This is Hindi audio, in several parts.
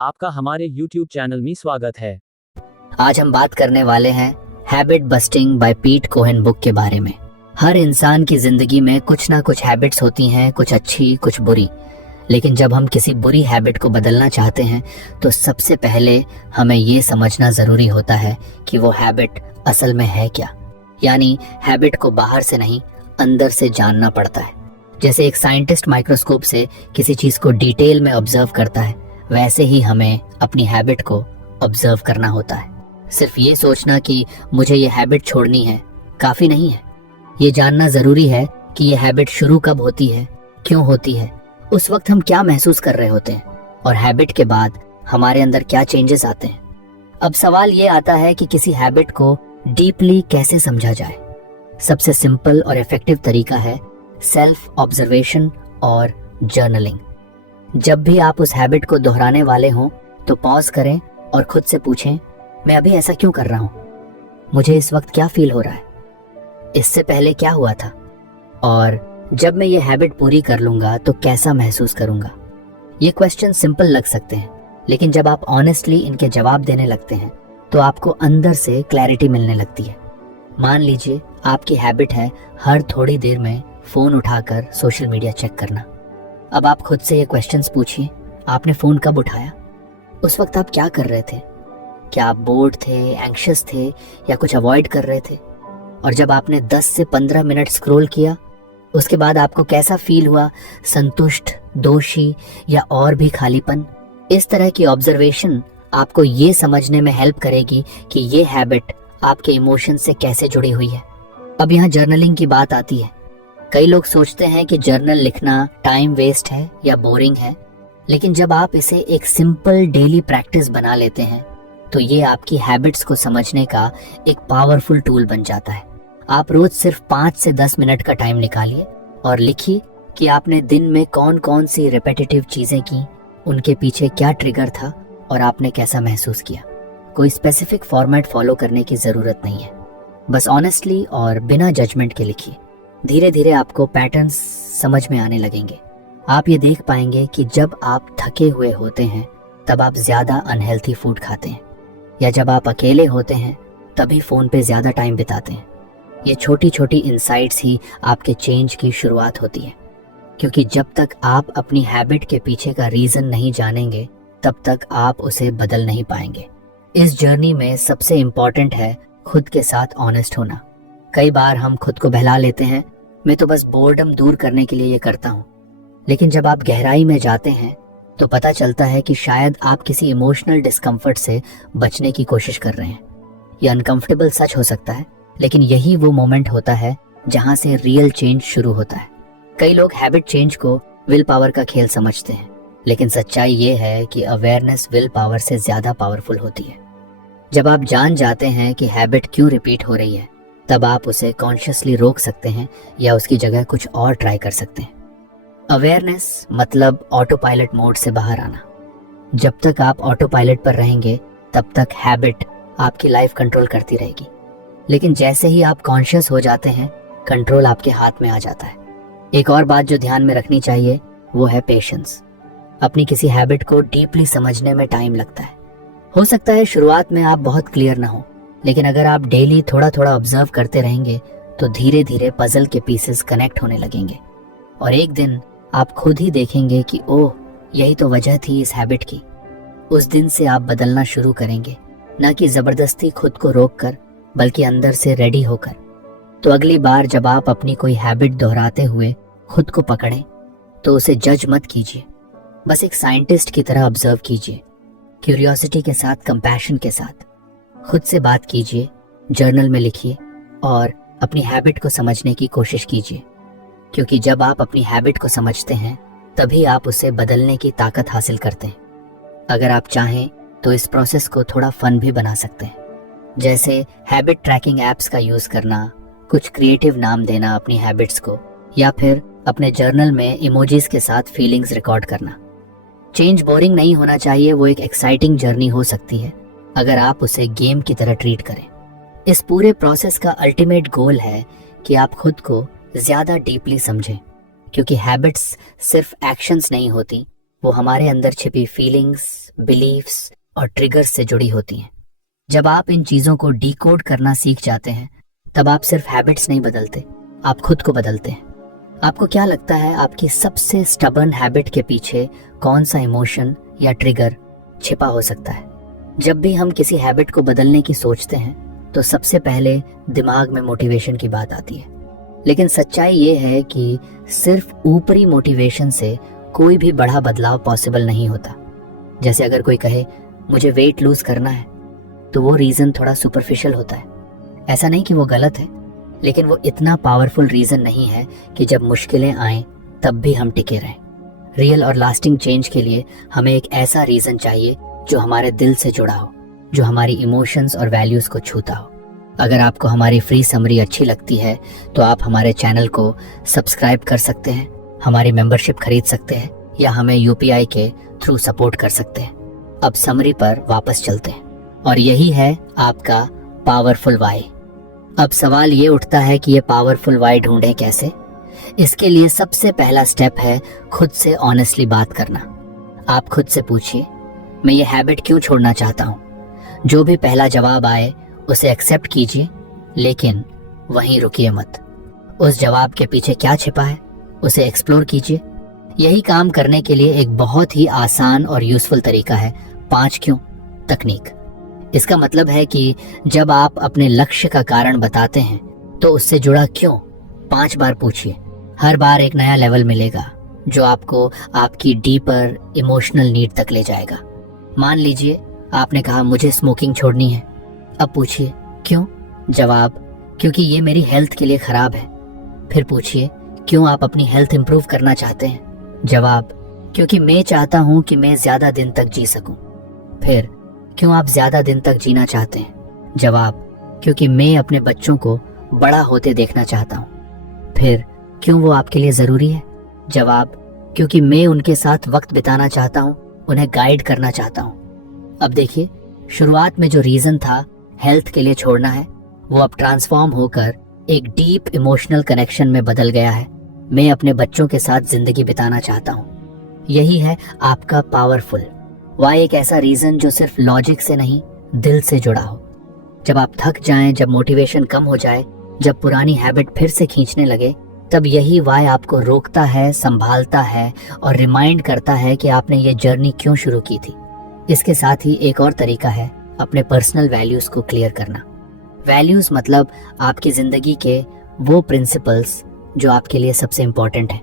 आपका हमारे YouTube चैनल में स्वागत है। आज हम बात करने वाले हैं हैबिट बस्टिंग बाय पीट कोहेन बुक के बारे में। हर इंसान की जिंदगी में कुछ ना कुछ हैबिट्स होती हैं, कुछ अच्छी कुछ बुरी। लेकिन जब हम किसी बुरी हैबिट को बदलना चाहते हैं तो सबसे पहले हमें ये समझना ज़रूरी होता है कि वो हैबिट असल में है क्या। यानी हैबिट को बाहर से नहीं, अंदर से जानना पड़ता है। जैसे एक साइंटिस्ट माइक्रोस्कोप से किसी चीज़ को डिटेल में ऑब्जर्व करता है, वैसे ही हमें अपनी हैबिट को ऑब्जर्व करना होता है। सिर्फ ये सोचना कि मुझे ये हैबिट छोड़नी है काफ़ी नहीं है। ये जानना ज़रूरी है कि ये हैबिट शुरू कब होती है, क्यों होती है, उस वक्त हम क्या महसूस कर रहे होते हैं और हैबिट के बाद हमारे अंदर क्या चेंजेस आते हैं। अब सवाल ये आता है कि किसी हैबिट को डीपली कैसे समझा जाए। सबसे सिंपल और इफेक्टिव तरीका है सेल्फ ऑब्जर्वेशन और जर्नलिंग। जब भी आप उस हैबिट को दोहराने वाले हों तो पॉज करें और खुद से पूछें, मैं अभी ऐसा क्यों कर रहा हूँ, मुझे इस वक्त क्या फील हो रहा है, इससे पहले क्या हुआ था, और जब मैं ये हैबिट पूरी कर लूँगा तो कैसा महसूस करूँगा। ये क्वेश्चन सिंपल लग सकते हैं, लेकिन जब आप ऑनेस्टली इनके जवाब देने लगते हैं तो आपको अंदर से क्लैरिटी मिलने लगती है। मान लीजिए आपकी हैबिट है हर थोड़ी देर में फ़ोन उठाकर सोशल मीडिया चेक करना। अब आप खुद से ये क्वेश्चंस पूछिए, आपने फ़ोन कब उठाया, उस वक्त आप क्या कर रहे थे, क्या आप बोर्ड थे, एंग्शियस थे या कुछ अवॉइड कर रहे थे, और जब आपने 10 से 15 मिनट स्क्रॉल किया उसके बाद आपको कैसा फील हुआ, संतुष्ट, दोषी या और भी खालीपन। इस तरह की ऑब्जर्वेशन आपको ये समझने में हेल्प करेगी कि ये हैबिट आपके इमोशन से कैसे जुड़ी हुई है। अब यहाँ जर्नलिंग की बात आती है। कई लोग सोचते हैं कि जर्नल लिखना टाइम वेस्ट है या बोरिंग है, लेकिन जब आप इसे एक सिंपल डेली प्रैक्टिस बना लेते हैं तो ये आपकी हैबिट्स को समझने का एक पावरफुल टूल बन जाता है। आप रोज सिर्फ 5 से 10 मिनट का टाइम निकालिए और लिखिए कि आपने दिन में कौन कौन सी रिपीटेटिव चीज़ें की, उनके पीछे क्या ट्रिगर था और आपने कैसा महसूस किया। कोई स्पेसिफिक फॉर्मेट फॉलो करने की ज़रूरत नहीं है, बस ऑनेस्टली और बिना जजमेंट के लिखिए। धीरे धीरे आपको पैटर्न्स समझ में आने लगेंगे। आप ये देख पाएंगे कि जब आप थके हुए होते हैं तब आप ज़्यादा अनहेल्थी फूड खाते हैं, या जब आप अकेले होते हैं तभी फ़ोन पे ज़्यादा टाइम बिताते हैं। ये छोटी छोटी इंसाइट्स ही आपके चेंज की शुरुआत होती है, क्योंकि जब तक आप अपनी हैबिट के पीछे का रीज़न नहीं जानेंगे तब तक आप उसे बदल नहीं पाएंगे। इस जर्नी में सबसे इम्पॉर्टेंट है खुद के साथ ऑनेस्ट होना। कई बार हम खुद को बहला लेते हैं, मैं तो बस बोर्डम दूर करने के लिए ये करता हूँ, लेकिन जब आप गहराई में जाते हैं तो पता चलता है कि शायद आप किसी इमोशनल डिस्कम्फर्ट से बचने की कोशिश कर रहे हैं। ये अनकंफर्टेबल सच हो सकता है, लेकिन यही वो मोमेंट होता है जहाँ से रियल चेंज शुरू होता है। कई लोग हैबिट चेंज को विल पावर का खेल समझते हैं, लेकिन सच्चाई ये है कि अवेयरनेस विल पावर से ज़्यादा पावरफुल होती है। जब आप जान जाते हैं कि हैबिट क्यों रिपीट हो रही है तब आप उसे कॉन्शियसली रोक सकते हैं या उसकी जगह कुछ और ट्राई कर सकते हैं। अवेयरनेस मतलब ऑटो पायलट मोड से बाहर आना। जब तक आप ऑटो पायलट पर रहेंगे तब तक हैबिट आपकी लाइफ कंट्रोल करती रहेगी, लेकिन जैसे ही आप कॉन्शियस हो जाते हैं कंट्रोल आपके हाथ में आ जाता है। एक और बात जो ध्यान में रखनी चाहिए वो है पेशेंस। अपनी किसी हैबिट को डीपली समझने में टाइम लगता है। हो सकता है शुरुआत में आप बहुत क्लियर ना हो, लेकिन अगर आप डेली थोड़ा थोड़ा ऑब्जर्व करते रहेंगे तो धीरे धीरे पजल के पीसेस कनेक्ट होने लगेंगे और एक दिन आप खुद ही देखेंगे कि ओह, यही तो वजह थी इस हैबिट की। उस दिन से आप बदलना शुरू करेंगे, ना कि ज़बरदस्ती खुद को रोक कर, बल्कि अंदर से रेडी होकर। तो अगली बार जब आप अपनी कोई हैबिट दोहराते हुए खुद को पकड़ें तो उसे जज मत कीजिए, बस एक साइंटिस्ट की तरह ऑब्जर्व कीजिए। क्यूरियोसिटी के साथ, कंपैशन के साथ खुद से बात कीजिए, जर्नल में लिखिए और अपनी हैबिट को समझने की कोशिश कीजिए, क्योंकि जब आप अपनी हैबिट को समझते हैं तभी आप उसे बदलने की ताकत हासिल करते हैं। अगर आप चाहें तो इस प्रोसेस को थोड़ा फन भी बना सकते हैं, जैसे हैबिट ट्रैकिंग ऐप्स का यूज़ करना, कुछ क्रिएटिव नाम देना अपनी हैबिट्स को, या फिर अपने जर्नल में इमोजीज के साथ फीलिंग्स रिकॉर्ड करना। चेंज बोरिंग नहीं होना चाहिए, वो एक एक्साइटिंग जर्नी हो सकती है अगर आप उसे गेम की तरह ट्रीट करें। इस पूरे प्रोसेस का अल्टीमेट गोल है कि आप खुद को ज़्यादा डीपली समझें, क्योंकि हैबिट्स सिर्फ एक्शंस नहीं होती, वो हमारे अंदर छिपी फीलिंग्स, बिलीफ्स और ट्रिगर्स से जुड़ी होती हैं। जब आप इन चीज़ों को डिकोड करना सीख जाते हैं, तब आप सिर्फ हैबिट्स नहीं बदलते, आप खुद को बदलते हैं। आपको क्या लगता है आपकी सबसे स्टबर्न हैबिट के पीछे कौन सा इमोशन या ट्रिगर छिपा हो सकता है? जब भी हम किसी हैबिट को बदलने की सोचते हैं तो सबसे पहले दिमाग में मोटिवेशन की बात आती है, लेकिन सच्चाई ये है कि सिर्फ ऊपरी मोटिवेशन से कोई भी बड़ा बदलाव पॉसिबल नहीं होता। जैसे अगर कोई कहे मुझे वेट लूज करना है, तो वो रीज़न थोड़ा सुपरफिशियल होता है। ऐसा नहीं कि वो गलत है, लेकिन वो इतना पावरफुल रीज़न नहीं है कि जब मुश्किलें आएं तब भी हम टिके रहें। रियल और लास्टिंग चेंज के लिए हमें एक ऐसा रीज़न चाहिए जो हमारे दिल से जुड़ा हो, जो हमारी इमोशंस और वैल्यूज़ को छूता हो। अगर आपको हमारी फ्री समरी अच्छी लगती है तो आप हमारे चैनल को सब्सक्राइब कर सकते हैं, हमारी मेंबरशिप खरीद सकते हैं या हमें UPI के थ्रू सपोर्ट कर सकते हैं। अब समरी पर वापस चलते हैं, और यही है आपका पावरफुल वाई। अब सवाल ये उठता है कि ये पावरफुल वाई ढूंढें कैसे? इसके लिए सबसे पहला स्टेप है खुद से ऑनेस्टली बात करना। आप खुद से पूछिए, मैं ये हैबिट क्यों छोड़ना चाहता हूँ? जो भी पहला जवाब आए उसे एक्सेप्ट कीजिए, लेकिन वहीं रुकिए मत। उस जवाब के पीछे क्या छिपा है उसे एक्सप्लोर कीजिए। यही काम करने के लिए एक बहुत ही आसान और यूजफुल तरीका है 5 क्यों तकनीक। इसका मतलब है कि जब आप अपने लक्ष्य का कारण बताते हैं तो उससे जुड़ा क्यों 5 बार पूछिए। हर बार एक नया लेवल मिलेगा जो आपको आपकी डीपर इमोशनल नीड तक ले जाएगा। मान लीजिए आपने कहा मुझे स्मोकिंग छोड़नी है। अब पूछिए क्यों? जवाब, क्योंकि ये मेरी हेल्थ के लिए खराब है। फिर पूछिए क्यों आप अपनी हेल्थ इंप्रूव करना चाहते हैं? जवाब, क्योंकि मैं चाहता हूँ कि मैं ज्यादा दिन तक जी सकूं। फिर क्यों आप ज्यादा दिन तक जीना चाहते हैं? जवाब, क्योंकि मैं अपने बच्चों को बड़ा होते देखना चाहता हूँ। फिर क्यों वो आपके लिए जरूरी है? जवाब, क्योंकि मैं उनके साथ वक्त बिताना चाहता हूँ, उन्हें गाइड करना चाहता हूँ। अब देखिए, शुरुआत में जो रीजन था हेल्थ के लिए छोड़ना है, वो अब ट्रांसफॉर्म होकर एक डीप इमोशनल कनेक्शन में बदल गया है। मैं अपने बच्चों के साथ जिंदगी बिताना चाहता हूँ। यही है आपका पावरफुल वाई, एक ऐसा रीजन जो सिर्फ लॉजिक से नहीं, दिल से जुड़ा हो। जब आप थक जाएं, जब मोटिवेशन कम हो जाए, जब पुरानी हैबिट फिर से खींचने लगे, तब यही वाई आपको रोकता है, संभालता है और रिमाइंड करता है कि आपने ये जर्नी क्यों शुरू की थी। इसके साथ ही एक और तरीका है अपने पर्सनल वैल्यूज को क्लियर करना। वैल्यूज मतलब आपकी जिंदगी के वो प्रिंसिपल्स जो आपके लिए सबसे इंपॉर्टेंट है।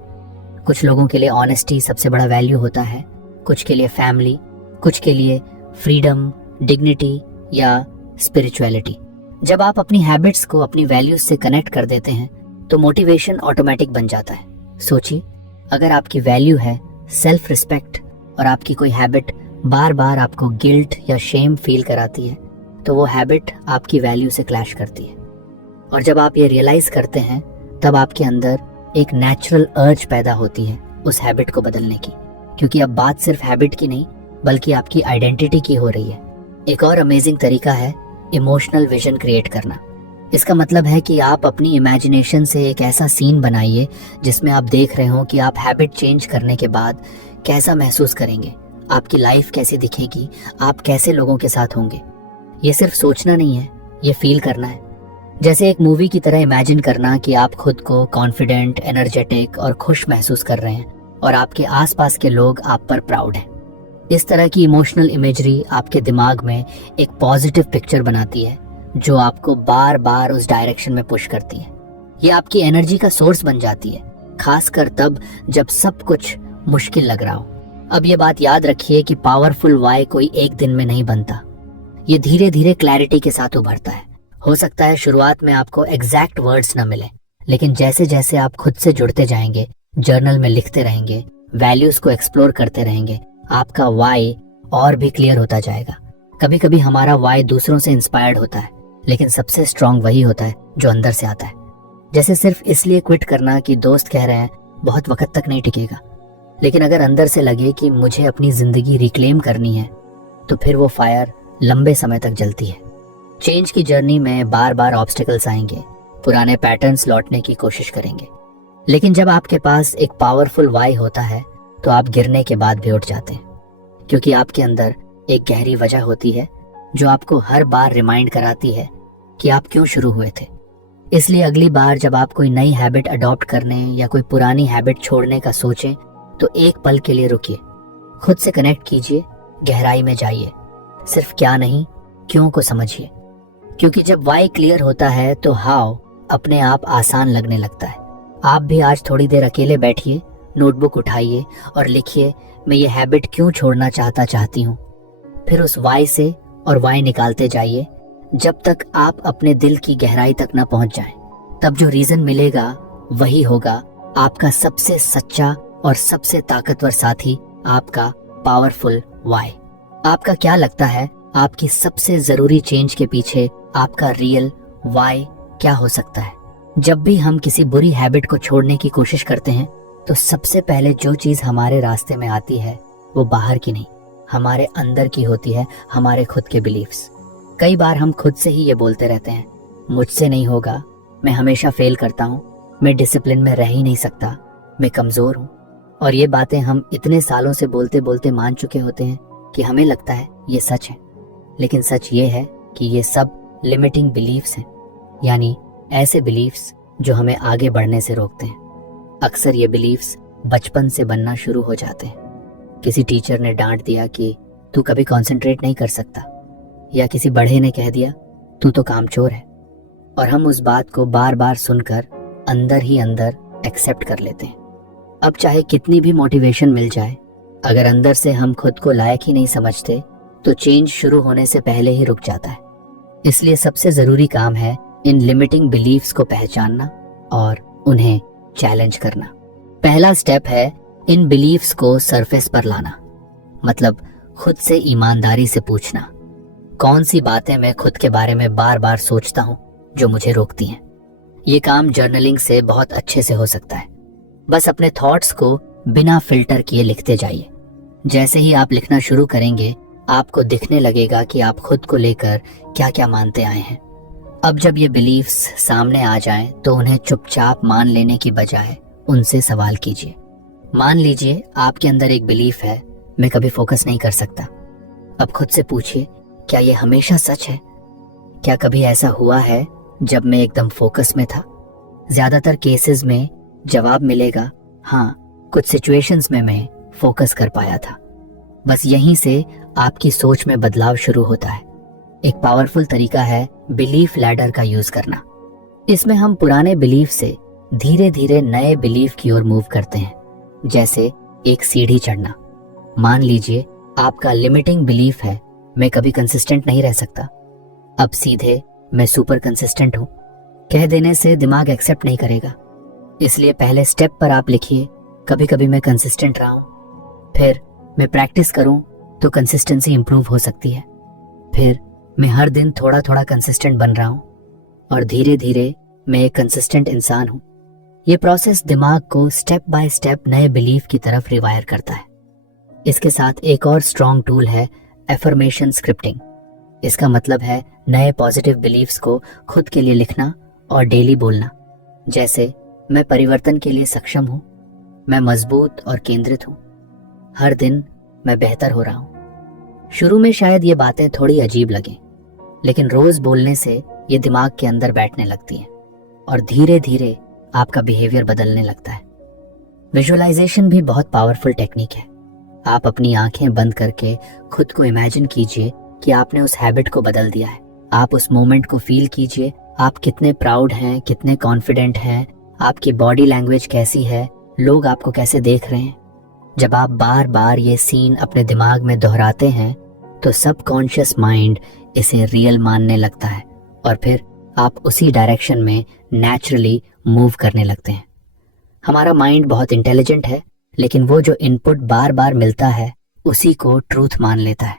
कुछ लोगों के लिए ऑनेस्टी सबसे बड़ा वैल्यू होता है, कुछ के लिए फैमिली, कुछ के लिए फ्रीडम, डिग्निटी या स्पिरिचुअलिटी। जब आप अपनी हैबिट्स को अपनी वैल्यूज से कनेक्ट कर देते हैं तो मोटिवेशन ऑटोमेटिक बन जाता है। सोचिए, अगर आपकी वैल्यू है सेल्फ रिस्पेक्ट और आपकी कोई हैबिट बार बार आपको गिल्ट या शेम फील कराती है, तो वो हैबिट आपकी वैल्यू से क्लैश करती है। और जब आप ये रियलाइज करते हैं, तब आपके अंदर एक नेचुरल अर्ज पैदा होती है उस हैबिट को बदलने की, क्योंकि अब बात सिर्फ हैबिट की नहीं बल्कि आपकी आइडेंटिटी की हो रही है। एक और अमेजिंग तरीका है इमोशनल विजन क्रिएट करना। इसका मतलब है कि आप अपनी इमेजिनेशन से एक ऐसा सीन बनाइए जिसमें आप देख रहे हो कि आप हैबिट चेंज करने के बाद कैसा महसूस करेंगे, आपकी लाइफ कैसी दिखेगी, आप कैसे लोगों के साथ होंगे। ये सिर्फ सोचना नहीं है, ये फील करना है। जैसे एक मूवी की तरह इमेजिन करना कि आप खुद को कॉन्फिडेंट, एनर्जेटिक और खुश महसूस कर रहे हैं और आपके आसपास के लोग आप पर प्राउड हैं। इस तरह की इमोशनल इमेजरी आपके दिमाग में एक पॉजिटिव पिक्चर बनाती है जो आपको बार बार उस डायरेक्शन में पुश करती है। ये आपकी एनर्जी का सोर्स बन जाती है, खासकर तब जब सब कुछ मुश्किल लग रहा हो। अब ये बात याद रखिए कि पावरफुल वाई कोई एक दिन में नहीं बनता, ये धीरे धीरे क्लैरिटी के साथ उभरता है। हो सकता है शुरुआत में आपको एग्जैक्ट वर्ड्स न मिले, लेकिन जैसे जैसे आप खुद से जुड़ते जाएंगे, जर्नल में लिखते रहेंगे, वैल्यूज को एक्सप्लोर करते रहेंगे, आपका वाई और भी क्लियर होता जाएगा। कभी कभी हमारा वाई दूसरों से इंस्पायर्ड होता है, लेकिन सबसे स्ट्रांग वही होता है जो अंदर से आता है। जैसे सिर्फ इसलिए क्विट करना कि दोस्त कह रहे हैं बहुत वक्त तक नहीं टिकेगा, लेकिन अगर अंदर से लगे कि मुझे अपनी जिंदगी रिक्लेम करनी है, तो फिर वो फायर लंबे समय तक जलती है। चेंज की जर्नी में बार बार ऑब्स्टिकल्स आएंगे, पुराने पैटर्न्स लौटने की कोशिश करेंगे, लेकिन जब आपके पास एक पावरफुल वाई होता है तो आप गिरने के बाद भी उठ जाते हैं, क्योंकि आपके अंदर एक गहरी वजह होती है जो आपको हर बार रिमाइंड कराती है कि आप क्यों शुरू हुए थे। इसलिए अगली बार जब आप कोई नई हैबिट अडॉप्ट करने या कोई पुरानी हैबिट छोड़ने का सोचें तो एक पल के लिए रुकिए, खुद से कनेक्ट कीजिए, गहराई में जाइए, सिर्फ क्या नहीं क्यों को समझिए, क्योंकि जब वाई क्लियर होता है तो हाउ अपने आप आसान लगने लगता है। आप भी आज थोड़ी देर अकेले बैठिए, नोटबुक उठाइए और लिखिए, मैं ये हैबिट क्यों छोड़ना चाहती हूँ। फिर उस वाई से और वाई निकालते जाइए जब तक आप अपने दिल की गहराई तक ना पहुंच जाएं। तब जो रीजन मिलेगा वही होगा आपका सबसे सच्चा और सबसे ताकतवर साथी, आपका पावरफुल वाई। आपका क्या लगता है आपकी सबसे जरूरी चेंज के पीछे आपका रियल वाई क्या हो सकता है? जब भी हम किसी बुरी हैबिट को छोड़ने की कोशिश करते हैं तो सबसे पहले जो चीज हमारे रास्ते में आती है वो बाहर की नहीं, हमारे अंदर की होती है, हमारे खुद के बिलीव्स। कई बार हम खुद से ही ये बोलते रहते हैं, मुझसे नहीं होगा, मैं हमेशा फेल करता हूँ, मैं डिसिप्लिन में रह ही नहीं सकता, मैं कमजोर हूँ। और ये बातें हम इतने सालों से बोलते बोलते मान चुके होते हैं कि हमें लगता है ये सच है। लेकिन सच ये है कि ये सब लिमिटिंग बिलीव्स हैं, यानी ऐसे बिलीव्स जो हमें आगे बढ़ने से रोकते हैं। अक्सर ये बिलीव्स बचपन से बनना शुरू हो जाते हैं। किसी टीचर ने डांट दिया कि तू कभी कंसंट्रेट नहीं कर सकता, या किसी बड़े ने कह दिया तू तो कामचोर है, और हम उस बात को बार बार सुनकर अंदर ही अंदर एक्सेप्ट कर लेते हैं। अब चाहे कितनी भी मोटिवेशन मिल जाए, अगर अंदर से हम खुद को लायक ही नहीं समझते तो चेंज शुरू होने से पहले ही रुक जाता है। इसलिए सबसे जरूरी काम है इन लिमिटिंग बिलीव्स को पहचानना और उन्हें चैलेंज करना। पहला स्टेप है इन बिलीव्स को सरफेस पर लाना, मतलब खुद से ईमानदारी से पूछना, कौन सी बातें मैं खुद के बारे में बार बार सोचता हूँ जो मुझे रोकती हैं। ये काम जर्नलिंग से बहुत अच्छे से हो सकता है। बस अपने थॉट्स को बिना फिल्टर किए लिखते जाइए। जैसे ही आप लिखना शुरू करेंगे आपको दिखने लगेगा कि आप खुद को लेकर क्या क्या मानते आए हैं। अब जब ये बिलीव्स सामने आ जाएं तो उन्हें चुपचाप मान लेने की बजाय उनसे सवाल कीजिए। मान लीजिए आपके अंदर एक बिलीफ है, मैं कभी फोकस नहीं कर सकता। अब खुद से पूछिए, क्या ये हमेशा सच है? क्या कभी ऐसा हुआ है जब मैं एकदम फोकस में था? ज्यादातर केसेस में जवाब मिलेगा, हाँ, कुछ सिचुएशंस में मैं फोकस कर पाया था। बस यहीं से आपकी सोच में बदलाव शुरू होता है। एक पावरफुल तरीका है बिलीफ लैडर का यूज करना। इसमें हम पुराने बिलीफ से धीरे धीरे नए बिलीफ की ओर मूव करते हैं, जैसे एक सीढ़ी चढ़ना। मान लीजिए आपका लिमिटिंग बिलीफ है, मैं कभी कंसिस्टेंट नहीं रह सकता। अब सीधे मैं सुपर कंसिस्टेंट हूं कह देने से दिमाग एक्सेप्ट नहीं करेगा। इसलिए पहले स्टेप पर आप लिखिए, कभी कभी मैं कंसिस्टेंट रहा हूं। फिर मैं प्रैक्टिस करूं तो कंसिस्टेंसी इंप्रूव हो सकती है। फिर मैं हर दिन थोड़ा थोड़ा कंसिस्टेंट बन रहा हूं और धीरे धीरे मैं एक कंसिस्टेंट इंसान हूं। ये प्रोसेस दिमाग को स्टेप बाय स्टेप नए बिलीफ की तरफ रिवायर करता है। इसके साथ एक और स्ट्रॉन्ग टूल है एफर्मेशन स्क्रिप्टिंग। इसका मतलब है नए पॉजिटिव बिलीफ्स को खुद के लिए लिखना और डेली बोलना, जैसे मैं परिवर्तन के लिए सक्षम हूं, मैं मजबूत और केंद्रित हूं, हर दिन मैं बेहतर हो रहा हूं। शुरू में शायद ये बातें थोड़ी अजीब लगें, लेकिन रोज बोलने से ये दिमाग के अंदर बैठने लगती हैं और धीरे धीरे आपका बिहेवियर बदलने लगता है। विजुअलाइजेशन भी बहुत पावरफुल टेक्निक है। आप अपनी आंखें बंद करके खुद को इमेजिन कीजिए कि आपने उस हैबिट को बदल दिया है। आप उस मोमेंट को फील कीजिए, आप कितने प्राउड हैं, कितने कॉन्फिडेंट हैं, आपकी बॉडी लैंग्वेज कैसी है, लोग आपको कैसे देख रहे हैं। जब आप बार बार ये सीन अपने दिमाग में दोहराते हैं तो सबकॉन्शियस माइंड इसे रियल मानने लगता है और फिर आप उसी डायरेक्शन में नेचुरली मूव करने लगते हैं। हमारा माइंड बहुत इंटेलिजेंट है, लेकिन वो जो इनपुट बार बार मिलता है उसी को ट्रूथ मान लेता है।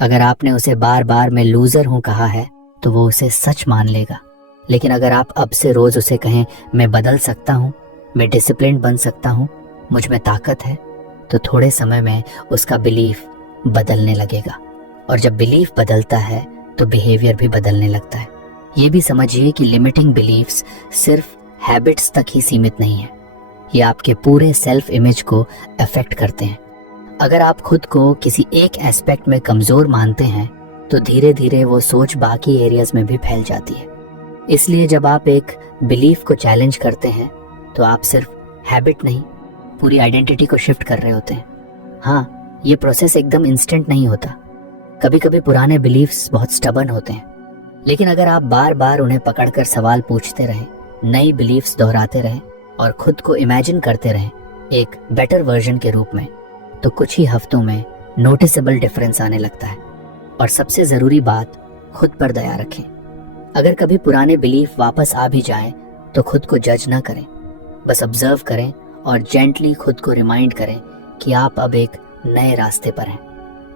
अगर आपने उसे बार बार मैं लूजर हूं कहा है तो वो उसे सच मान लेगा। लेकिन अगर आप अब से रोज उसे कहें मैं बदल सकता हूं, मैं डिसिप्लिन बन सकता हूं, मुझ में ताकत है, तो थोड़े समय में उसका बिलीफ बदलने लगेगा। और जब बिलीफ बदलता है तो बिहेवियर भी बदलने लगता है। ये भी समझिए कि लिमिटिंग बिलीफ्स सिर्फ हैबिट्स तक ही सीमित नहीं है। ये आपके पूरे सेल्फ इमेज को अफेक्ट करते हैं। अगर आप खुद को किसी एक एस्पेक्ट में कमज़ोर मानते हैं तो धीरे धीरे वो सोच बाकी एरियाज में भी फैल जाती है। इसलिए जब आप एक बिलीफ को चैलेंज करते हैं तो आप सिर्फ हैबिट नहीं, पूरी आइडेंटिटी को शिफ्ट कर रहे होते हैं। हाँ, ये प्रोसेस एकदम इंस्टेंट नहीं होता। कभी कभी पुराने बिलीफ्स बहुत स्टबर्न होते हैं, लेकिन अगर आप बार बार उन्हें पकड़कर सवाल पूछते रहें, नई बिलीफ्स दोहराते रहें और खुद को इमेजिन करते रहें एक बेटर वर्जन के रूप में, तो कुछ ही हफ्तों में नोटिसेबल डिफरेंस आने लगता है। और सबसे ज़रूरी बात, खुद पर दया रखें। अगर कभी पुराने बिलीफ वापस आ भी जाएं तो खुद को जज ना करें, बस ऑब्जर्व करें और जेंटली खुद को रिमाइंड करें कि आप अब एक नए रास्ते पर हैं।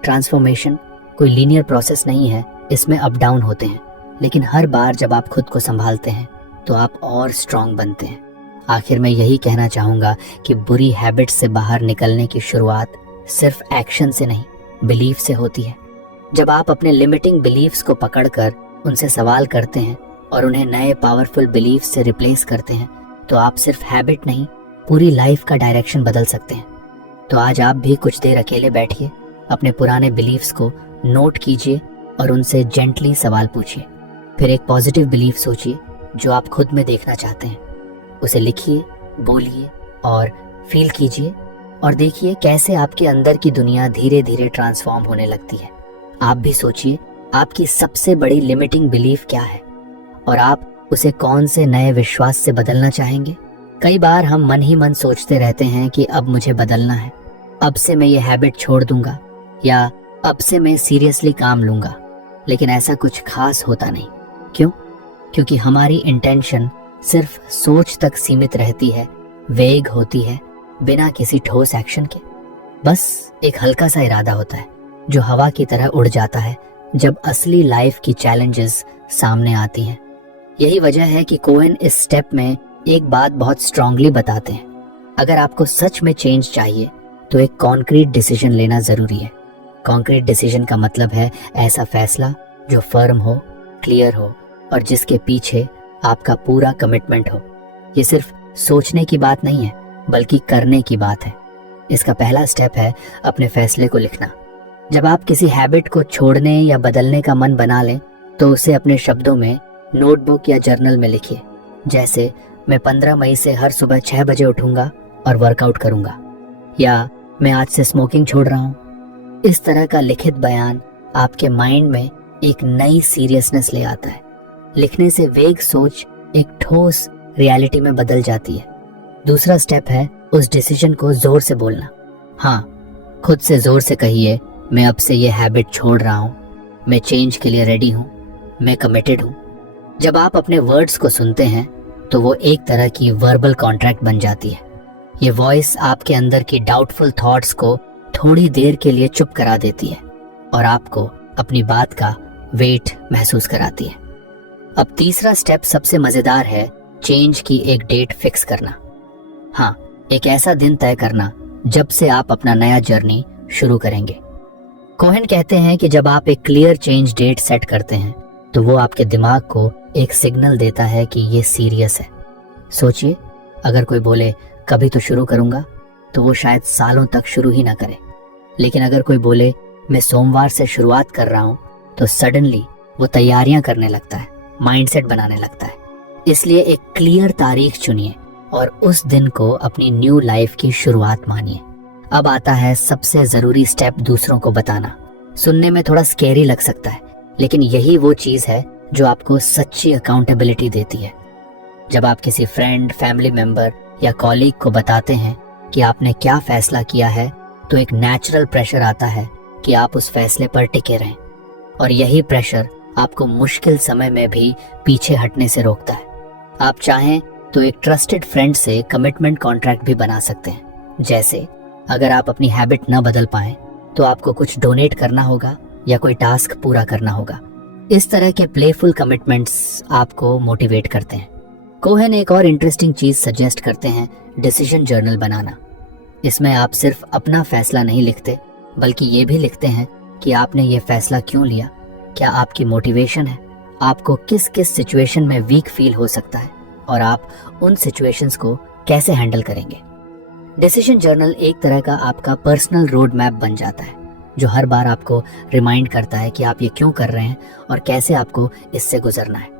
ट्रांसफॉर्मेशन कोई लीनियर प्रोसेस नहीं है, इसमें अप डाउन होते हैं, लेकिन हर बार जब आप खुद को संभालते हैं तो आप और स्ट्रांग बनते हैं। आखिर में यही कहना चाहूँगा कि बुरी हैबिट्स से बाहर निकलने की शुरुआत सिर्फ एक्शन से नहीं, बिलीफ से होती है। जब आप अपने लिमिटिंग बिलीफ्स को पकड़कर उनसे सवाल करते हैं और उन्हें नए पावरफुल बिलीफ से रिप्लेस करते हैं तो आप सिर्फ हैबिट नहीं, पूरी लाइफ का डायरेक्शन बदल सकते हैं। तो आज आप भी कुछ देर अकेले बैठिए, अपने पुराने बिलीफ्स को नोट कीजिए और उनसे जेंटली सवाल पूछिए। फिर एक पॉजिटिव बिलीफ सोचिए जो आप खुद में देखना चाहते हैं। उसे लिखिए, बोलिए और फील कीजिए और देखिए कैसे आपके अंदर की दुनिया धीरे धीरे ट्रांसफॉर्म होने लगती है। आप भी सोचिए आपकी सबसे बड़ी लिमिटिंग बिलीफ क्या है और आप उसे कौन से नए विश्वास से बदलना चाहेंगे। कई बार हम मन ही मन सोचते रहते हैं कि अब मुझे बदलना है, अब से मैं ये हैबिट छोड़ दूंगा या अब से मैं सीरियसली काम लूंगा, लेकिन ऐसा कुछ खास होता नहीं। क्यों? क्योंकि हमारी इंटेंशन सिर्फ सोच तक सीमित रहती है, वेग होती है, बिना किसी ठोस एक्शन के। बस एक हल्का सा इरादा होता है जो हवा की तरह उड़ जाता है जब असली लाइफ की चैलेंजेस सामने आती हैं। यही वजह है कि कोहेन इस स्टेप में एक बात बहुत स्ट्रांगली बताते हैं। अगर आपको सच में चेंज चाहिए तो एक कॉन्क्रीट डिसीजन लेना जरूरी है। कॉन्क्रीट डिसीजन का मतलब है ऐसा फैसला जो फर्म हो, क्लियर हो और जिसके पीछे आपका पूरा कमिटमेंट हो। ये सिर्फ सोचने की बात नहीं है बल्कि करने की बात है। इसका पहला स्टेप है अपने फैसले को लिखना। जब आप किसी हैबिट को छोड़ने या बदलने का मन बना लें तो उसे अपने शब्दों में नोटबुक या जर्नल में लिखिए। जैसे मैं 15 मई से हर सुबह 6 बजे उठूंगा और वर्कआउट करूंगा, या मैं आज से स्मोकिंग छोड़ रहा हूँ। इस तरह का लिखित बयान आपके माइंड में एक नई सीरियसनेस ले आता है। लिखने से वेग सोच एक ठोस रियलिटी में बदल जाती है। दूसरा स्टेप है उस डिसीजन को जोर से बोलना। हाँ, खुद से जोर से कहिए, मैं अब से ये हैबिट छोड़ रहा हूँ, मैं चेंज के लिए रेडी हूँ, मैं कमिटेड हूँ। जब आप अपने वर्ड्स को सुनते हैं तो वो एक तरह की वर्बल कॉन्ट्रैक्ट बन जाती है। ये वॉइस आपके अंदर की डाउटफुल थॉट्स को थोड़ी देर के लिए चुप करा देती है और आपको अपनी बात का वेट महसूस कराती है। अब तीसरा स्टेप सबसे मजेदार है, चेंज की एक डेट फिक्स करना। हाँ, एक ऐसा दिन तय करना जब से आप अपना नया जर्नी शुरू करेंगे। कोहेन कहते हैं कि जब आप एक क्लियर चेंज डेट सेट करते हैं तो वो आपके दिमाग को एक सिग्नल देता है कि ये सीरियस है। सोचिए, अगर कोई बोले कभी तो शुरू करूंगा तो वो शायद सालों तक शुरू ही ना करे, लेकिन अगर कोई बोले मैं सोमवार से शुरुआत कर रहा हूं तो सडनली वो तैयारियां करने लगता है, माइंडसेट बनाने लगता है। इसलिए एक क्लियर तारीख चुनिए और उस दिन को अपनी न्यू लाइफ की शुरुआत मानिए। अब आता है सबसे जरूरी स्टेप, दूसरों को बताना। सुनने में थोड़ा स्कैरी लग सकता है, लेकिन यही वो चीज है जो आपको सच्ची अकाउंटेबिलिटी देती है। जब आप किसी फ्रेंड, फैमिली मेंबर या कॉलीग को बताते हैं कि आपने क्या फैसला किया है तो एक नेचुरल प्रेशर आता है कि आप उस फैसले पर टिके रहें, और यही प्रेशर आपको मुश्किल समय में भी पीछे हटने से रोकता है। आप चाहें तो एक ट्रस्टेड फ्रेंड से कमिटमेंट कॉन्ट्रैक्ट भी बना सकते हैं। जैसे अगर आप अपनी हैबिट न बदल पाएं तो आपको कुछ डोनेट करना होगा या कोई टास्क पूरा करना होगा। इस तरह के प्लेफुल कमिटमेंट्स आपको मोटिवेट करते हैं। कोहेन एक और इंटरेस्टिंग चीज सजेस्ट करते हैं, डिसीजन जर्नल बनाना। इसमें आप सिर्फ अपना फैसला नहीं लिखते बल्कि ये भी लिखते हैं कि आपने ये फैसला क्यों लिया, क्या आपकी मोटिवेशन है, आपको किस किस सिचुएशन में वीक फील हो सकता है और आप उन सिचुएशंस को कैसे हैंडल करेंगे। डिसीजन जर्नल एक तरह का आपका पर्सनल रोड मैप बन जाता है, जो हर बार आपको रिमाइंड करता है कि आप ये क्यों कर रहे हैं और कैसे आपको इससे गुजरना है।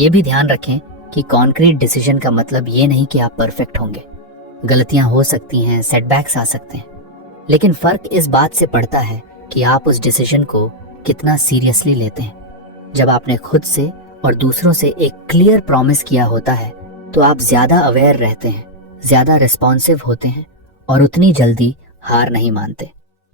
ये भी ध्यान रखें कि कॉन्क्रीट डिसीजन का मतलब ये नहीं कि आप परफेक्ट होंगे। गलतियां हो सकती हैं, सेटबैक्स आ सकते हैं, लेकिन फर्क इस बात से पड़ता है कि आप उस डिसीजन को कितना सीरियसली लेते हैं। जब आपने खुद से और दूसरों से एक क्लियर प्रॉमिस किया होता है तो आप ज्यादा अवेयर रहते हैं, ज्यादा रिस्पॉन्सिव होते हैं और उतनी जल्दी हार नहीं मानते।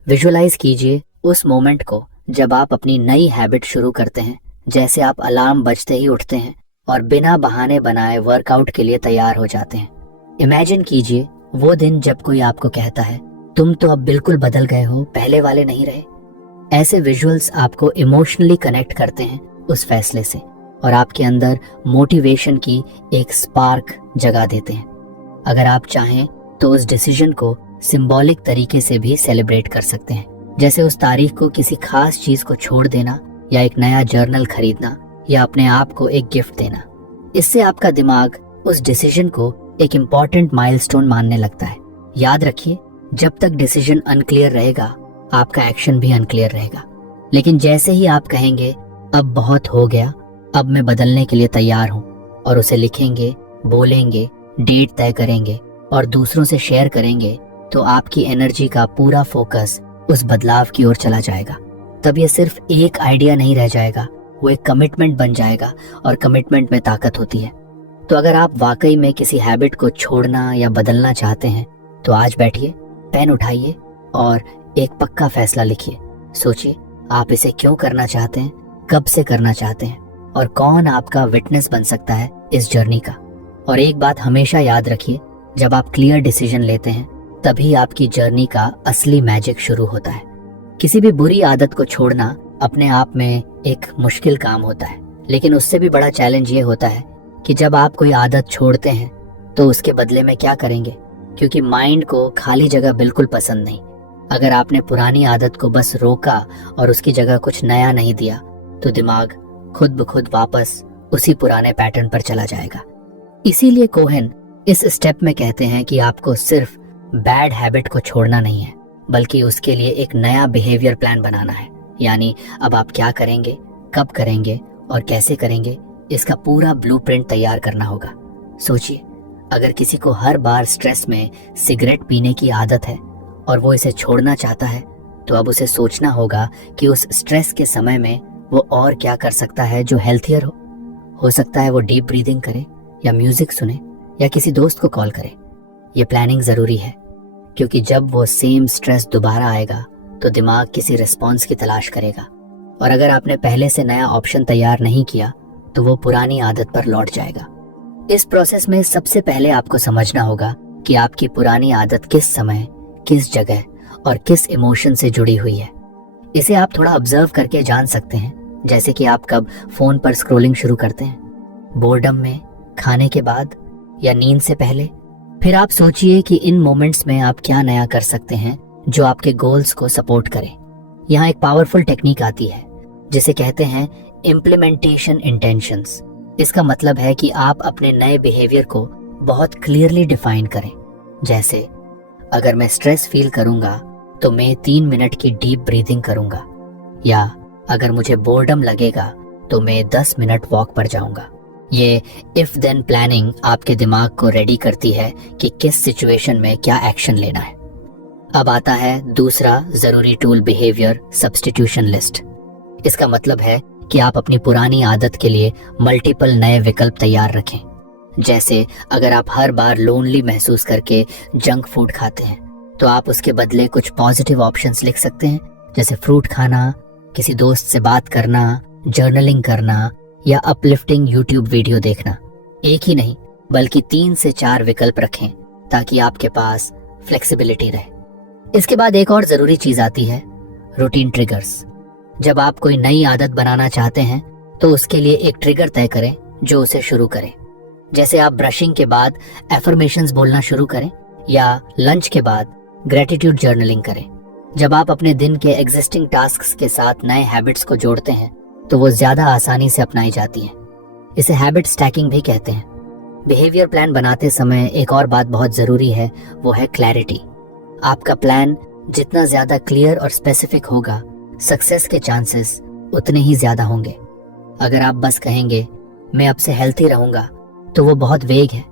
विजुअलाइज कीजिए उस मोमेंट को जब आप अपनी नई हैबिट शुरू करते हैं, जैसे आप अलार्म बजते ही उठते हैं और बिना बहाने बनाए वर्कआउट के लिए तैयार हो जाते हैं। इमेजिन कीजिए वो दिन जब कोई आपको कहता है तुम तो अब बिल्कुल बदल गए हो, पहले वाले नहीं रहे। ऐसे विजुअल्स आपको इमोशनली कनेक्ट करते हैं उस फैसले से और आपके अंदर मोटिवेशन की एक स्पार्क जगा देते हैं। अगर आप चाहें तो उस डिसीजन को सिंबॉलिक तरीके से भी सेलिब्रेट कर सकते हैं, जैसे उस तारीख को किसी खास चीज को छोड़ देना या एक नया जर्नल खरीदना या अपने आप को एक गिफ्ट देना। इससे आपका दिमाग उस डिसीजन को एक इम्पॉर्टेंट माइलस्टोन मानने लगता है। याद रखिए, जब तक डिसीजन अनक्लियर रहेगा आपका एक्शन भी अनक्लियर रहेगा, लेकिन जैसे ही आप कहेंगे अब बहुत हो गया, अब मैं बदलने के लिए तैयार हूँ, और उसे लिखेंगे, बोलेंगे, डेट तय करेंगे और दूसरों से शेयर करेंगे, तो आपकी एनर्जी का पूरा फोकस उस बदलाव की ओर चला जाएगा। तब ये सिर्फ एक आइडिया नहीं रह जाएगा, वो एक कमिटमेंट बन जाएगा और कमिटमेंट में ताकत होती है। तो अगर आप वाकई में किसी हैबिट को छोड़ना या बदलना चाहते हैं तो आज बैठिए, पेन उठाइए और एक पक्का फैसला लिखिए। सोचिए आप इसे क्यों करना चाहते हैं, कब से करना चाहते हैं और कौन आपका विटनेस बन सकता है इस जर्नी का। और एक बात हमेशा याद रखिए, जब आप क्लियर डिसीजन लेते हैं तभी आपकी जर्नी का असली मैजिक शुरू होता है। किसी भी बुरी आदत को छोड़ना अपने आप में एक मुश्किल काम होता है, लेकिन उससे भी बड़ा चैलेंज ये होता है कि जब आप कोई आदत छोड़ते हैं तो उसके बदले में क्या करेंगे, क्योंकि माइंड को खाली जगह बिल्कुल पसंद नहीं। अगर आपने पुरानी आदत को बस रोका और उसकी जगह कुछ नया नहीं दिया तो दिमाग खुद ब खुद वापस उसी पुराने पैटर्न पर चला जाएगा। इसीलिए कोहेन इस स्टेप में कहते हैं कि आपको सिर्फ बैड हैबिट को छोड़ना नहीं है, बल्कि उसके लिए एक नया बिहेवियर प्लान बनाना है। यानी अब आप क्या करेंगे, कब करेंगे और कैसे करेंगे, इसका पूरा ब्लूप्रिंट तैयार करना होगा। सोचिए, अगर किसी को हर बार स्ट्रेस में सिगरेट पीने की आदत है और वो इसे छोड़ना चाहता है, तो अब उसे सोचना होगा कि उस स्ट्रेस के समय में वो और क्या कर सकता है जो हेल्थियर हो सकता है वो डीप ब्रीदिंग करे या म्यूजिक सुने या किसी दोस्त को कॉल करे। ये प्लानिंग जरूरी है, क्योंकि जब वो सेम स्ट्रेस दोबारा आएगा तो दिमाग किसी रिस्पॉन्स की तलाश करेगा, और अगर आपने पहले से नया ऑप्शन तैयार नहीं किया तो वो पुरानी आदत पर लौट जाएगा। इस प्रोसेस में सबसे पहले आपको समझना होगा कि आपकी पुरानी आदत किस समय, किस जगह और किस इमोशन से जुड़ी हुई है। इसे आप थोड़ा ऑब्जर्व करके जान सकते हैं, जैसे कि आप कब फोन पर स्क्रॉलिंग शुरू करते हैं, बोर्डम में, खाने के बाद या नींद से पहले। फिर आप सोचिए कि इन मोमेंट्स में आप क्या नया कर सकते हैं जो आपके गोल्स को सपोर्ट करे। यहाँ एक पावरफुल टेक्निक आती है जिसे कहते हैं इम्प्लीमेंटेशन इंटेंशंस। इसका मतलब है कि आप अपने नए बिहेवियर को बहुत क्लियरली डिफाइन करें। जैसे अगर मैं स्ट्रेस फील करूंगा तो मैं 3 मिनट की डीप ब्रीदिंग करूंगा, या अगर मुझे बोर्डम लगेगा तो मैं 10 मिनट वॉक पर जाऊंगा। ये इफ देन प्लानिंग आपके दिमाग को रेडी करती है कि किस सिचुएशन में क्या एक्शन लेना है। अब आता है दूसरा जरूरी टूल, बिहेवियर सब्स्टिट्यूशन लिस्ट। इसका मतलब है कि आप अपनी पुरानी आदत के लिए मल्टीपल नए विकल्प तैयार रखें। जैसे अगर आप हर बार लोनली महसूस करके जंक फूड खाते हैं तो आप उसके बदले कुछ पॉजिटिव ऑप्शंस लिख सकते हैं, जैसे फ्रूट खाना, किसी दोस्त से बात करना, जर्नलिंग करना या अपलिफ्टिंग यूट्यूब वीडियो देखना। एक ही नहीं बल्कि 3 से 4 विकल्प रखें ताकि आपके पास फ्लेक्सिबिलिटी रहे। इसके बाद एक और जरूरी चीज आती है, रूटीन ट्रिगर्स। जब आप कोई नई आदत बनाना चाहते हैं तो उसके लिए एक ट्रिगर तय करें जो उसे शुरू करे। जैसे आप ब्रशिंग के बाद एफर्मेशंस बोलना शुरू करें या लंच के बाद ग्रेटिट्यूड जर्नलिंग करें। जब आप अपने दिन के एग्जिस्टिंग टास्क्स के साथ नए हैबिट्स को जोड़ते हैं तो वो ज्यादा आसानी से अपनाई जाती हैं। इसे हैबिट स्टैकिंग भी कहते हैं। बिहेवियर प्लान बनाते समय एक और बात बहुत ज़रूरी है, वो है क्लैरिटी। आपका प्लान जितना ज़्यादा क्लियर और स्पेसिफिक होगा, सक्सेस के चांसेस उतने ही ज़्यादा होंगे। अगर आप बस कहेंगे मैं अब से हेल्थी रहूँगा, तो वो बहुत वेग है।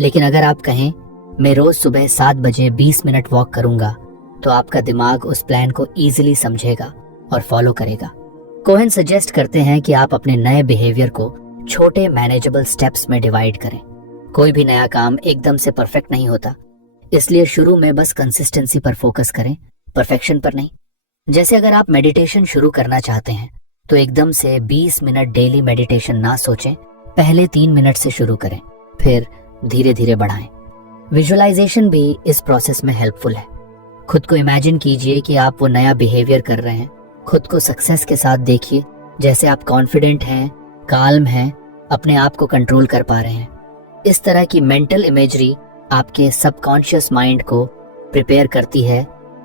लेकिन अगर आप कहें मैं रोज़ सुबह 7 बजे 20 मिनट वॉक करूँगा, तो आपका दिमाग उस प्लान को ईजिली समझेगा और फॉलो करेगा। कोहेन सजेस्ट करते हैं कि आप अपने नए बिहेवियर को छोटे मैनेजेबल स्टेप्स में डिवाइड करें। कोई भी नया काम एकदम से परफेक्ट नहीं होता, इसलिए शुरू में बस कंसिस्टेंसी पर फोकस करें, परफेक्शन पर नहीं। जैसे अगर आप मेडिटेशन शुरू करना चाहते हैं, तो एकदम से 20 मिनट डेली मेडिटेशन ना सोचें, पहले 3 मिनट से शुरू करें, फिर धीरे धीरे बढ़ाएं। विजुअलाइजेशन भी इस प्रोसेस में हेल्पफुल है। खुद को इमेजिन कीजिए कि आप वो नया बिहेवियर कर रहे हैं। खुद को सक्सेस के साथ देखिए, जैसे आप कॉन्फिडेंट हैं, काल्म हैं, अपने आप को कंट्रोल कर पा रहे हैं। इस तरह की मेंटल इमेजरी आपके सबकॉन्शियस माइंड को प्रिपेयर करती है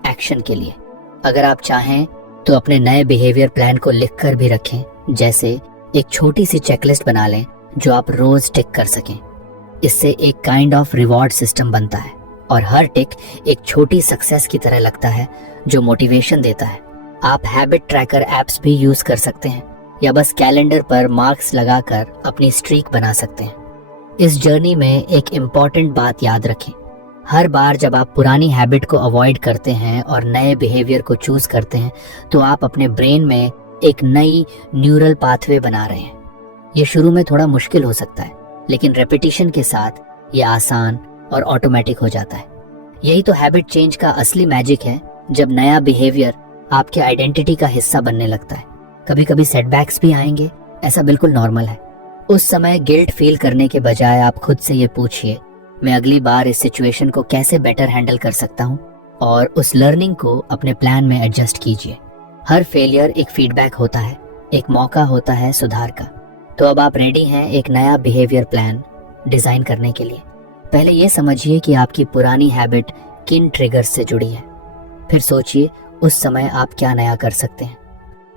एक्शन के लिए। अगर आप चाहें तो अपने नए बिहेवियर प्लान को लिखकर भी रखें, जैसे एक छोटी सी चेकलिस्ट बना लें जो आप रोज टिक कर सकें। इससे एक काइंड ऑफ रिवॉर्ड सिस्टम बनता है और हर टिक एक छोटी सक्सेस की तरह लगता है जो मोटिवेशन देता है। आप हैबिट ट्रैकर एप्स भी यूज कर सकते हैं या बस कैलेंडर पर मार्क्स लगाकर अपनी स्ट्रीक बना सकते हैं। इस जर्नी में एक इम्पॉर्टेंट बात याद रखें, हर बार जब आप पुरानी हैबिट को अवॉइड करते हैं और नए बिहेवियर को चूज करते हैं, तो आप अपने ब्रेन में एक नई न्यूरल पाथवे बना रहे हैं। ये शुरू में थोड़ा मुश्किल हो सकता है, लेकिन रेपिटेशन के साथ ये आसान और ऑटोमेटिक हो जाता है। यही तो हैबिट चेंज का असली मैजिक है, जब नया बिहेवियर आपके आइडेंटिटी का हिस्सा बनने लगता है। कभी कभी सेटबैक्स भी आएंगे, ऐसा बिल्कुल नॉर्मल है। उस समय गिल्ट फील करने के बजाय आप खुद से ये पूछिए, मैं अगली बार इस सिचुएशन को कैसे बेटर हैंडल कर सकता हूँ, और उस लर्निंग को अपने प्लान में एडजस्ट कीजिए। हर फेलियर एक फीडबैक होता है, एक मौका होता है सुधार का। तो अब आप रेडी हैं एक नया बिहेवियर प्लान डिजाइन करने के लिए। पहले ये समझिए कि आपकी पुरानी हैबिट किन ट्रिगर्स से जुड़ी है, फिर सोचिए उस समय आप क्या नया कर सकते हैं।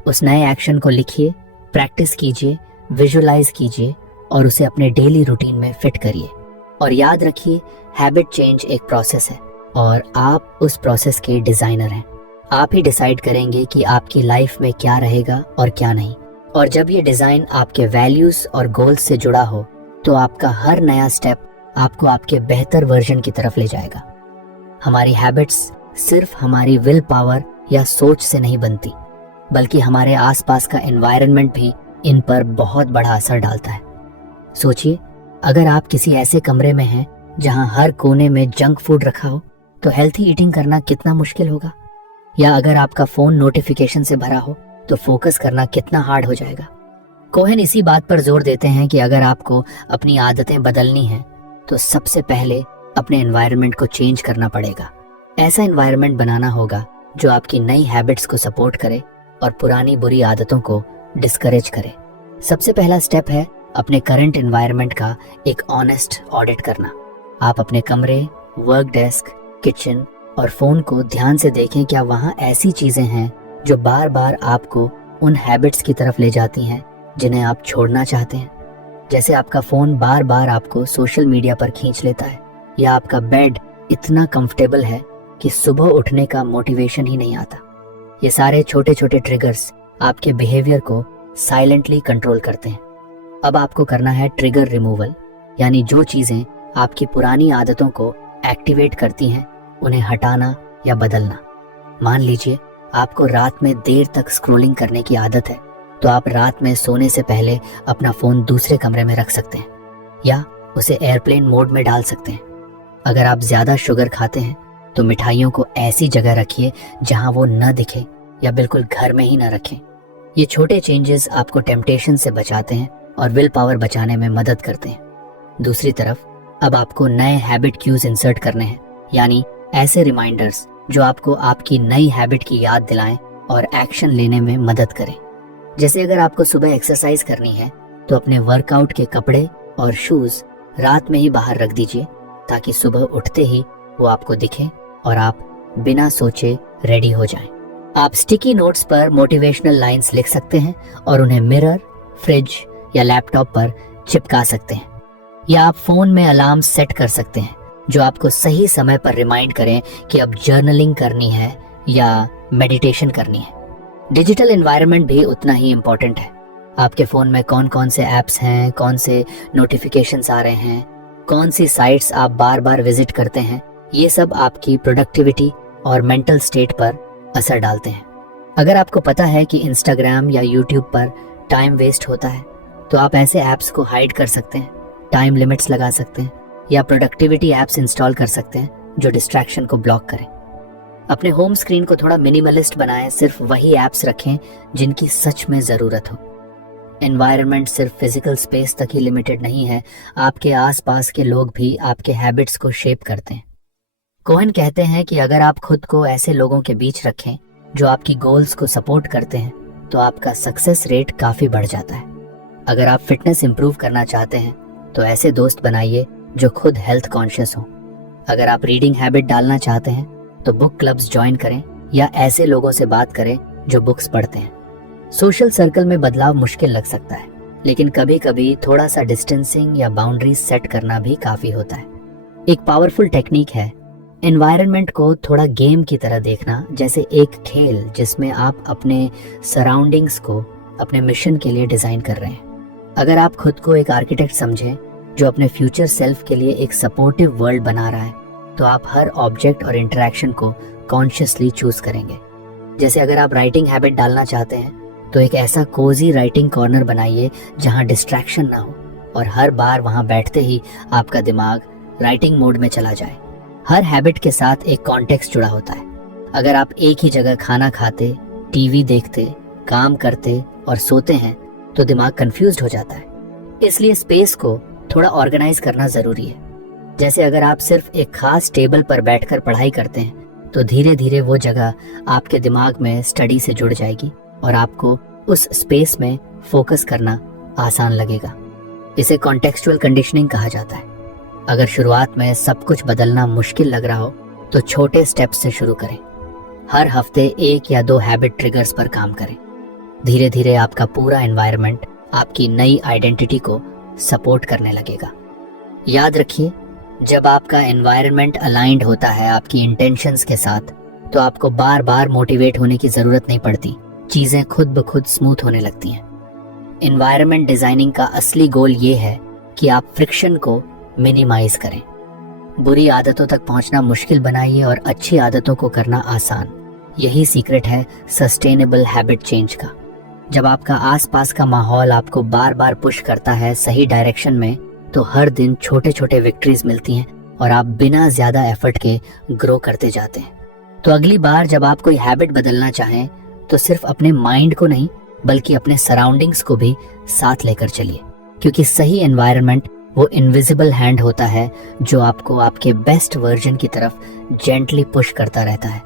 उस नए एक्शन को लिखिए, प्रैक्टिस कीजिए, विजुअलाइज कीजिए और उसे अपने डेली रूटीन में फिट करिए। और याद रखिए, हैबिट चेंज एक प्रोसेस है और आप उस प्रोसेस के डिजाइनर हैं। आप ही डिसाइड करेंगे कि आपकी लाइफ में क्या रहेगा और क्या नहीं। और जब ये डिजाइन आपके वैल्यूज और गोल्स से जुड़ा हो, तो आपका हर नया स्टेप आपको आपके बेहतर वर्जन की तरफ ले जाएगा। हमारी हैबिट्स सिर्फ हमारी विल पावर या सोच से नहीं बनती, बल्कि हमारे आसपास का एनवायरनमेंट भी इन पर बहुत बड़ा असर डालता है। सोचिए, अगर आप किसी ऐसे कमरे में हैं जहां हर कोने में जंक फूड रखा हो, तो हेल्थी ईटिंग करना कितना मुश्किल होगा। या अगर आपका फोन नोटिफिकेशन से भरा हो, तो फोकस करना कितना हार्ड हो जाएगा। कोहेन इसी बात पर जोर देते हैं कि अगर आपको अपनी आदतें बदलनी हैं, तो सबसे पहले अपने एनवायरनमेंट को चेंज करना पड़ेगा। ऐसा एनवायरनमेंट बनाना होगा जो आपकी नई हैबिट्स को सपोर्ट करे और पुरानी बुरी आदतों को डिस्करेज करे। सबसे पहला स्टेप है अपने करंट एनवायरनमेंट का एक ऑनेस्ट ऑडिट करना। आप अपने कमरे, वर्क डेस्क, किचन और फोन को ध्यान से देखें, क्या वहां ऐसी चीजें हैं जो बार बार आपको उन हैबिट्स की तरफ ले जाती हैं जिन्हें आप छोड़ना चाहते हैं। जैसे आपका फोन बार बार आपको सोशल मीडिया पर खींच लेता है, या आपका बेड इतना कंफर्टेबल है कि सुबह उठने का मोटिवेशन ही नहीं आता। ये सारे छोटे छोटे ट्रिगर्स आपके बिहेवियर को साइलेंटली कंट्रोल करते हैं। अब आपको करना है ट्रिगर रिमूवल, यानी जो चीजें आपकी पुरानी आदतों को एक्टिवेट करती हैं, उन्हें हटाना या बदलना। मान लीजिए आपको रात में देर तक स्क्रॉलिंग करने की आदत है, तो आप रात में सोने से पहले अपना फोन दूसरे कमरे में रख सकते हैं या उसे एयरप्लेन मोड में डाल सकते हैं। अगर आप ज्यादा शुगर खाते हैं, तो मिठाइयों को ऐसी जगह रखिए जहां वो न दिखे, या बिल्कुल घर में ही न रखें। ये छोटे चेंजेस आपको टेम्पटेशन से बचाते हैं और विल पावर बचाने में मदद करते हैं। दूसरी तरफ अब आपको नए हैबिट क्यूज इंसर्ट करने हैं, यानी ऐसे रिमाइंडर्स जो आपको आपकी नई हैबिट की याद दिलाएं और एक्शन लेने में मदद करें। जैसे अगर आपको सुबह एक्सरसाइज करनी है, तो अपने वर्कआउट के कपड़े और शूज रात में ही बाहर रख दीजिए, ताकि सुबह उठते ही वो आपको दिखे और आप बिना सोचे रेडी हो जाएं। आप स्टिकी नोट्स पर मोटिवेशनल लाइंस लिख सकते हैं और उन्हें मिरर, फ्रिज या लैपटॉप पर चिपका सकते हैं। या आप फोन में अलार्म सेट कर सकते हैं जो आपको सही समय पर रिमाइंड करें कि अब जर्नलिंग करनी है या मेडिटेशन करनी है। डिजिटल एनवायरनमेंट भी उतना ही इम्पोर्टेंट है। आपके फ़ोन में कौन कौन से ऐप्स हैं, कौन से नोटिफिकेशंस आ रहे हैं, कौन सी साइट्स आप बार बार विजिट करते हैं, ये सब आपकी प्रोडक्टिविटी और मेंटल स्टेट पर असर डालते हैं। अगर आपको पता है कि इंस्टाग्राम या यूट्यूब पर टाइम वेस्ट होता है तो आप ऐसे ऐप्स को हाइड कर सकते हैं, टाइम लिमिट्स लगा सकते हैं या प्रोडक्टिविटी ऐप्स इंस्टॉल कर सकते हैं जो डिस्ट्रैक्शन को ब्लॉक करें। अपने होम स्क्रीन को थोड़ा मिनिमलिस्ट बनाएं, सिर्फ वही ऐप्स रखें जिनकी सच में ज़रूरत हो। एनवायरनमेंट सिर्फ फिजिकल स्पेस तक ही लिमिटेड नहीं है, आपके आसपास के लोग भी आपके हैबिट्स को शेप करते हैं। कोहेन कहते हैं कि अगर आप खुद को ऐसे लोगों के बीच रखें जो आपकी गोल्स को सपोर्ट करते हैं तो आपका सक्सेस रेट काफ़ी बढ़ जाता है। अगर आप फिटनेस इंप्रूव करना चाहते हैं तो ऐसे दोस्त बनाइए जो खुद हेल्थ कॉन्शियस हो। अगर आप रीडिंग हैबिट डालना चाहते हैं तो बुक क्लब्स ज्वाइन करें या ऐसे लोगों से बात करें जो बुक्स पढ़ते हैं। सोशल सर्कल में बदलाव मुश्किल लग सकता है, लेकिन कभी कभी थोड़ा सा डिस्टेंसिंग या बाउंड्रीज सेट करना भी काफ़ी होता है। एक पावरफुल टेक्निक है एनवायरनमेंट को थोड़ा गेम की तरह देखना, जैसे एक खेल जिसमें आप अपने सराउंडिंग्स को अपने मिशन के लिए डिज़ाइन कर रहे हैं। अगर आप खुद को एक आर्किटेक्ट समझें जो अपने फ्यूचर सेल्फ के लिए एक सपोर्टिव वर्ल्ड बना रहा है तो आप हर ऑब्जेक्ट और इंटरेक्शन को कॉन्शियसली चूज करेंगे। जैसे अगर आप राइटिंग हैबिट डालना चाहते हैं तो एक ऐसा कोजी राइटिंग कॉर्नर बनाइए जहां डिस्ट्रैक्शन ना हो और हर बार वहां बैठते ही आपका दिमाग राइटिंग मोड में चला जाए। हर हैबिट के साथ एक कॉन्टेक्स्ट जुड़ा होता है। अगर आप एक ही जगह खाना खाते, टीवी देखते, काम करते और सोते हैं तो दिमाग कंफ्यूज्ड हो जाता है। इसलिए स्पेस को थोड़ा ऑर्गेनाइज करना जरूरी है। जैसे अगर आप सिर्फ एक खास टेबल पर बैठकर पढ़ाई करते हैं तो धीरे धीरे वो जगह आपके दिमाग में स्टडी से जुड़ जाएगी और आपको उस स्पेस में फोकस करना आसान लगेगा। इसे कॉन्टेक्सचुअल कंडीशनिंग कहा जाता है। अगर शुरुआत में सब कुछ बदलना मुश्किल लग रहा हो तो छोटे स्टेप्स से शुरू करें। हर हफ्ते 1 या 2 हैबिट ट्रिगर्स पर काम करें। धीरे धीरे आपका पूरा एनवायरनमेंट आपकी नई आइडेंटिटी को सपोर्ट करने लगेगा। याद रखिए, जब आपका एनवायरनमेंट अलाइंड होता है आपकी इंटेंशंस के साथ तो आपको बार बार मोटिवेट होने की जरूरत नहीं पड़ती, चीजें खुद ब खुद स्मूथ होने लगती हैं। एनवायरनमेंट डिजाइनिंग का असली गोल ये है कि आप फ्रिक्शन को मिनिमाइज करें। बुरी आदतों तक पहुंचना मुश्किल बनाइए और अच्छी आदतों को करना आसान। यही सीक्रेट है सस्टेनेबल हैबिट चेंज का। जब आपका आसपास का माहौल आपको बार बार पुश करता है सही डायरेक्शन में तो हर दिन छोटे छोटे विक्ट्रीज मिलती हैं और आप बिना ज्यादा एफर्ट के ग्रो करते जाते हैं। तो अगली बार जब आप कोई हैबिट बदलना चाहें तो सिर्फ अपने माइंड को नहीं बल्कि अपने सराउंडिंग्स को भी साथ लेकर चलिए, क्योंकि सही एनवायरनमेंट वो इनविजिबल हैंड होता है जो आपको आपके बेस्ट वर्जन की तरफ जेंटली पुश करता रहता है।